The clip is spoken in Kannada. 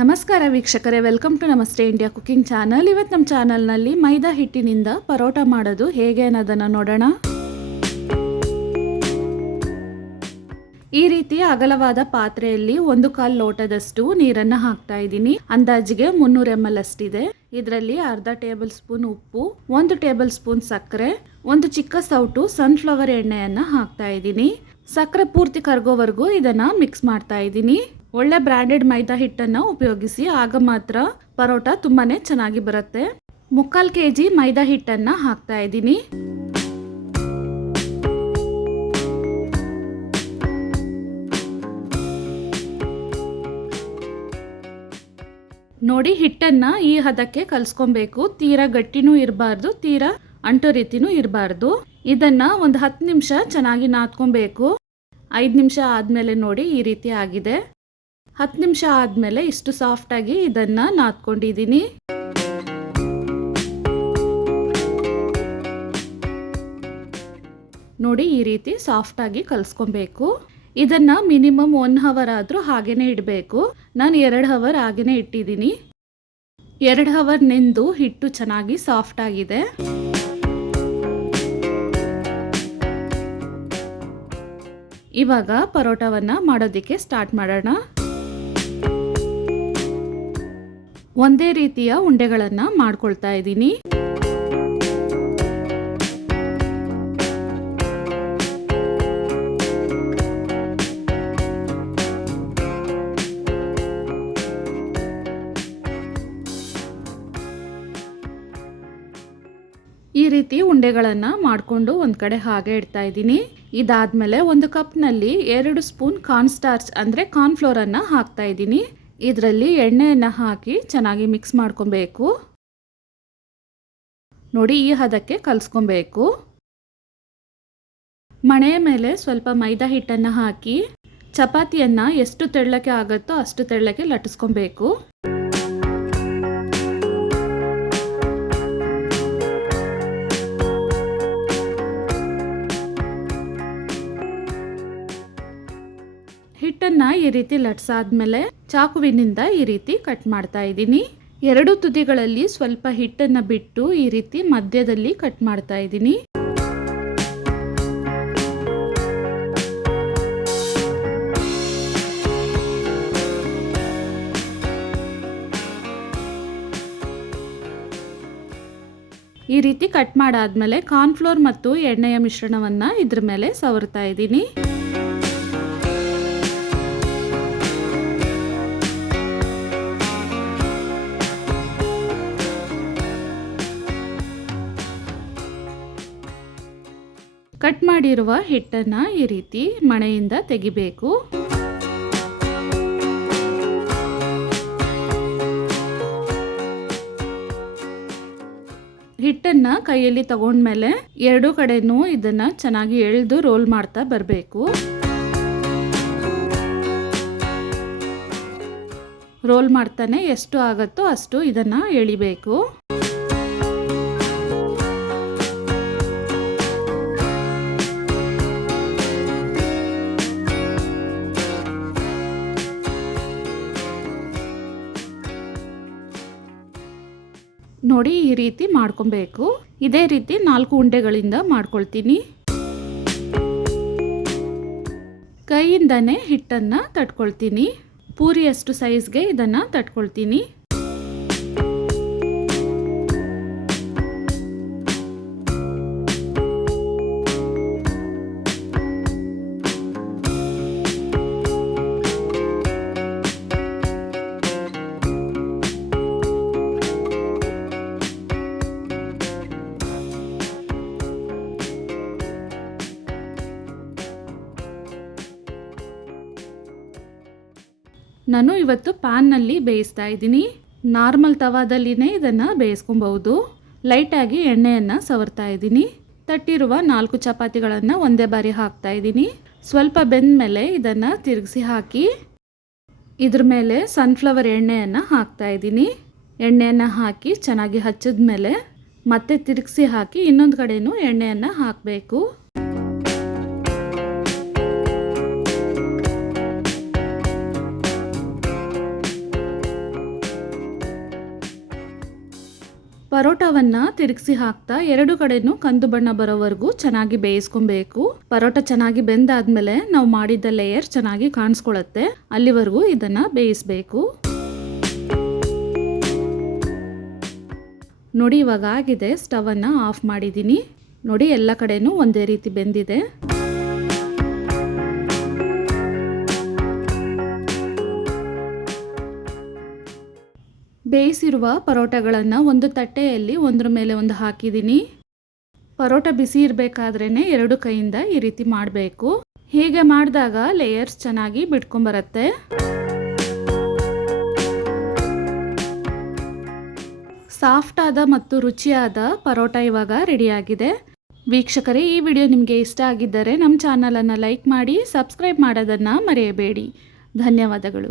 ನಮಸ್ಕಾರ ವೀಕ್ಷಕರೇ, ವೆಲ್ಕಮ್ ಟು ನಮಸ್ತೆ ಇಂಡಿಯಾ ಕುಕಿಂಗ್ ಚಾನಲ್. ಇವತ್ತು ನಮ್ಮ ಚಾನಲ್ನಲ್ಲಿ ಮೈದಾ ಹಿಟ್ಟಿನಿಂದ ಪರೋಟ ಮಾಡೋದು ಹೇಗೆ ಅನ್ನೋದನ್ನು ನೋಡೋಣ. ಈ ರೀತಿ ಅಗಲವಾದ ಪಾತ್ರೆಯಲ್ಲಿ 1/4 ಲೋಟದಷ್ಟು ನೀರನ್ನು ಹಾಕ್ತಾ ಇದ್ದೀನಿ. ಅಂದಾಜಿಗೆ 300 ml ಅಷ್ಟಿದೆ. ಇದರಲ್ಲಿ ಅರ್ಧ ಟೇಬಲ್ ಸ್ಪೂನ್ ಉಪ್ಪು, 1 ಟೇಬಲ್ ಸ್ಪೂನ್ ಸಕ್ಕರೆ, ಒಂದು ಚಿಕ್ಕ ಸೌಟು ಸನ್ಫ್ಲವರ್ ಎಣ್ಣೆಯನ್ನು ಹಾಕ್ತಾ ಇದ್ದೀನಿ. ಸಕ್ಕರೆ ಪೂರ್ತಿ ಕರಗೋವರೆಗೂ ಇದನ್ನು ಮಿಕ್ಸ್ ಮಾಡ್ತಾ ಇದ್ದೀನಿ. ಒಳ್ಳೆ ಬ್ರ್ಯಾಂಡೆಡ್ ಮೈದಾ ಹಿಟ್ಟನ್ನು ಉಪಯೋಗಿಸಿ, ಆಗ ಮಾತ್ರ ಪರೋಟ ತುಂಬಾನೇ ಚೆನ್ನಾಗಿ ಬರುತ್ತೆ. 3/4 kg ಮೈದಾ ಹಿಟ್ಟನ್ನು ಹಾಕ್ತಾ ಇದ್ದೀನಿ. ನೋಡಿ, ಹಿಟ್ಟನ್ನು ಈ ಹದಕ್ಕೆ ಕಲಿಸ್ಕೊಬೇಕು. ತೀರಾ ಗಟ್ಟಿನೂ ಇರಬಾರ್ದು, ತೀರಾ ಅಂಟೋ ರೀತಿನೂ ಇರಬಾರ್ದು. ಇದನ್ನು ಒಂದು 10 ನಿಮಿಷ ಚೆನ್ನಾಗಿ ನಾದ್ಕೊಬೇಕು. 5 ನಿಮಿಷ ಆದಮೇಲೆ ನೋಡಿ ಈ ರೀತಿ ಆಗಿದೆ. 10 ನಿಮಿಷ ಆದಮೇಲೆ ಇಷ್ಟು ಸಾಫ್ಟಾಗಿ ಇದನ್ನು ನಾದ್ಕೊಂಡಿದ್ದೀನಿ. ನೋಡಿ, ಈ ರೀತಿ ಸಾಫ್ಟಾಗಿ ಕಲಿಸ್ಕೊಬೇಕು. ಇದನ್ನು ಮಿನಿಮಮ್ 1 ಅವರ್ ಆದರೂ ಹಾಗೇನೆ ಇಡಬೇಕು. ನಾನು 2 ಅವರ್ ಹಾಗೇನೆ ಇಟ್ಟಿದ್ದೀನಿ. 2 ಅವರ್ ನೆಂದು ಹಿಟ್ಟು ಚೆನ್ನಾಗಿ ಸಾಫ್ಟ್ ಆಗಿದೆ. ಇವಾಗ ಪರೋಟವನ್ನು ಮಾಡೋದಕ್ಕೆ ಸ್ಟಾರ್ಟ್ ಮಾಡೋಣ. ಒಂದೇ ರೀತಿಯ ಉಂಡೆಗಳನ್ನು ಮಾಡ್ಕೊಳ್ತಾ ಇದ್ದೀನಿ. ಈ ರೀತಿ ಉಂಡೆಗಳನ್ನು ಮಾಡಿಕೊಂಡು ಒಂದು ಕಡೆ ಹಾಗೆ ಇಡ್ತಾ ಇದ್ದೀನಿ. ಇದಾದಮೇಲೆ ಒಂದು ಕಪ್ನಲ್ಲಿ 2 ಸ್ಪೂನ್ ಕಾರ್ನ್ ಸ್ಟಾರ್ಚ್ ಅಂದರೆ ಕಾರ್ನ್ಫ್ಲೋರನ್ನು ಹಾಕ್ತಾ ಇದ್ದೀನಿ. ಇದರಲ್ಲಿ ಎಣ್ಣೆಯನ್ನು ಹಾಕಿ ಚೆನ್ನಾಗಿ ಮಿಕ್ಸ್ ಮಾಡ್ಕೊಬೇಕು. ನೋಡಿ, ಈ ಹದಕ್ಕೆ ಕಲಿಸ್ಕೊಬೇಕು. ಮಣೆಯ ಮೇಲೆ ಸ್ವಲ್ಪ ಮೈದಾ ಹಿಟ್ಟನ್ನು ಹಾಕಿ ಚಪಾತಿಯನ್ನು ಎಷ್ಟು ತೆಳ್ಳಗೆ ಆಗುತ್ತೋ ಅಷ್ಟು ತೆಳ್ಳಗೆ ಲಟ್ಟಿಸ್ಕೊಬೇಕು. ಹಿಟ್ಟನ್ನು ಈ ರೀತಿ ಲಟ್ಸಾದ್ಮೇಲೆ ಚಾಕುವಿನಿಂದ ಈ ರೀತಿ ಕಟ್ ಮಾಡ್ತಾ ಇದ್ದೀನಿ. 2 ತುದಿಗಳಲ್ಲಿ ಸ್ವಲ್ಪ ಹಿಟ್ಟನ್ನು ಬಿಟ್ಟು ಈ ರೀತಿ ಮಧ್ಯದಲ್ಲಿ ಕಟ್ ಮಾಡ್ತಾ ಇದ್ದೀನಿ. ಈ ರೀತಿ ಕಟ್ ಮಾಡಾದ್ಮೇಲೆ ಕಾರ್ನ್ಫ್ಲೋರ್ ಮತ್ತು ಎಣ್ಣೆಯ ಮಿಶ್ರಣವನ್ನು ಇದ್ರ ಮೇಲೆ ಸವರ್ತಾ ಇದ್ದೀನಿ. ಕಟ್ ಮಾಡಿರುವ ಹಿಟ್ಟನ್ನು ಈ ರೀತಿ ಮಣೆಯಿಂದ ತೆಗಿಬೇಕು. ಹಿಟ್ಟನ್ನು ಕೈಯಲ್ಲಿ ತಗೊಂಡ್ಮೇಲೆ 2 ಕಡೆನೂ ಇದನ್ನು ಚೆನ್ನಾಗಿ ಎಳೆದು ರೋಲ್ ಮಾಡ್ತಾ ಬರಬೇಕು. ರೋಲ್ ಮಾಡ್ತಾನೆ ಎಷ್ಟು ಆಗುತ್ತೋ ಅಷ್ಟು ಇದನ್ನು ಎಳಿಬೇಕು. ನೋಡಿ, ಈ ರೀತಿ ಮಾಡ್ಕೊಬೇಕು. ಇದೇ ರೀತಿ 4 ಉಂಡೆಗಳಿಂದ ಮಾಡ್ಕೊಳ್ತೀನಿ. ಕೈಯಿಂದನೇ ಹಿಟ್ಟನ್ನು ತಟ್ಕೊಳ್ತೀನಿ. ಪೂರಿಯಷ್ಟು ಸೈಜ್ಗೆ ಇದನ್ನು ತಟ್ಕೊಳ್ತೀನಿ. ನಾನು ಇವತ್ತು ಪ್ಯಾನ್ನಲ್ಲಿ ಬೇಯಿಸ್ತಾ ಇದ್ದೀನಿ. ನಾರ್ಮಲ್ ತವಾದಲ್ಲಿನೇ ಇದನ್ನು ಬೇಯಿಸ್ಕೊಬಹುದು. ಲೈಟಾಗಿ ಎಣ್ಣೆಯನ್ನು ಸವರ್ತಾ ಇದ್ದೀನಿ. ತಟ್ಟಿರುವ 4 ಚಪಾತಿಗಳನ್ನು ಒಂದೇ ಬಾರಿ ಹಾಕ್ತಾ ಇದ್ದೀನಿ. ಸ್ವಲ್ಪ ಬೆಂದ ಮೇಲೆ ಇದನ್ನು ತಿರುಗಿಸಿ ಹಾಕಿ ಇದ್ರ ಮೇಲೆ ಸನ್ಫ್ಲವರ್ ಎಣ್ಣೆಯನ್ನು ಹಾಕ್ತಾ ಇದ್ದೀನಿ. ಎಣ್ಣೆಯನ್ನು ಹಾಕಿ ಚೆನ್ನಾಗಿ ಹಚ್ಚಿದ ಮೇಲೆ ಮತ್ತೆ ತಿರುಗಿಸಿ ಹಾಕಿ ಇನ್ನೊಂದು ಕಡೆನೂ ಎಣ್ಣೆಯನ್ನು ಹಾಕಬೇಕು. ಪರೋಟವನ್ನು ತಿರುಗಿಸಿ ಹಾಕ್ತಾ ಎರಡು ಕಡೆನೂ ಕಂದು ಬಣ್ಣ ಬರೋವರೆಗೂ ಚೆನ್ನಾಗಿ ಬೇಯಿಸ್ಕೊಬೇಕು. ಪರೋಟ ಚೆನ್ನಾಗಿ ಬೆಂದಾದ್ಮೇಲೆ ನಾವು ಮಾಡಿದ್ದ ಲೇಯರ್ ಚೆನ್ನಾಗಿ ಕಾಣಿಸ್ಕೊಳ್ಳುತ್ತೆ. ಅಲ್ಲಿವರೆಗೂ ಇದನ್ನು ಬೇಯಿಸಬೇಕು. ನೋಡಿ ಇವಾಗ ಆಗಿದೆ. ಸ್ಟವನ್ನು ಆಫ್ ಮಾಡಿದ್ದೀನಿ. ನೋಡಿ ಎಲ್ಲ ಕಡೆನೂ ಒಂದೇ ರೀತಿ ಬೆಂದಿದೆ. ಬೇಯಿಸಿರುವ ಪರೋಟಗಳನ್ನು ಒಂದು ತಟ್ಟೆಯಲ್ಲಿ ಒಂದ್ರ ಮೇಲೆ ಒಂದು ಹಾಕಿದ್ದೀನಿ. ಪರೋಟ ಬಿಸಿ ಇರಬೇಕಾದ್ರೇ ಎರಡು ಕೈಯಿಂದ ಈ ರೀತಿ ಮಾಡಬೇಕು. ಹೀಗೆ ಮಾಡಿದಾಗ ಲೇಯರ್ಸ್ ಚೆನ್ನಾಗಿ ಬಿಟ್ಕೊಂಬರುತ್ತೆ. ಸಾಫ್ಟ್ ಆದ ಮತ್ತು ರುಚಿಯಾದ ಪರೋಟ ಇವಾಗ ರೆಡಿಯಾಗಿದೆ. ವೀಕ್ಷಕರೇ, ಈ ವಿಡಿಯೋ ನಿಮಗೆ ಇಷ್ಟ ಆಗಿದ್ದರೆ ನಮ್ಮ ಚಾನಲನ್ನು ಲೈಕ್ ಮಾಡಿ, ಸಬ್ಸ್ಕ್ರೈಬ್ ಮಾಡೋದನ್ನು ಮರೆಯಬೇಡಿ. ಧನ್ಯವಾದಗಳು.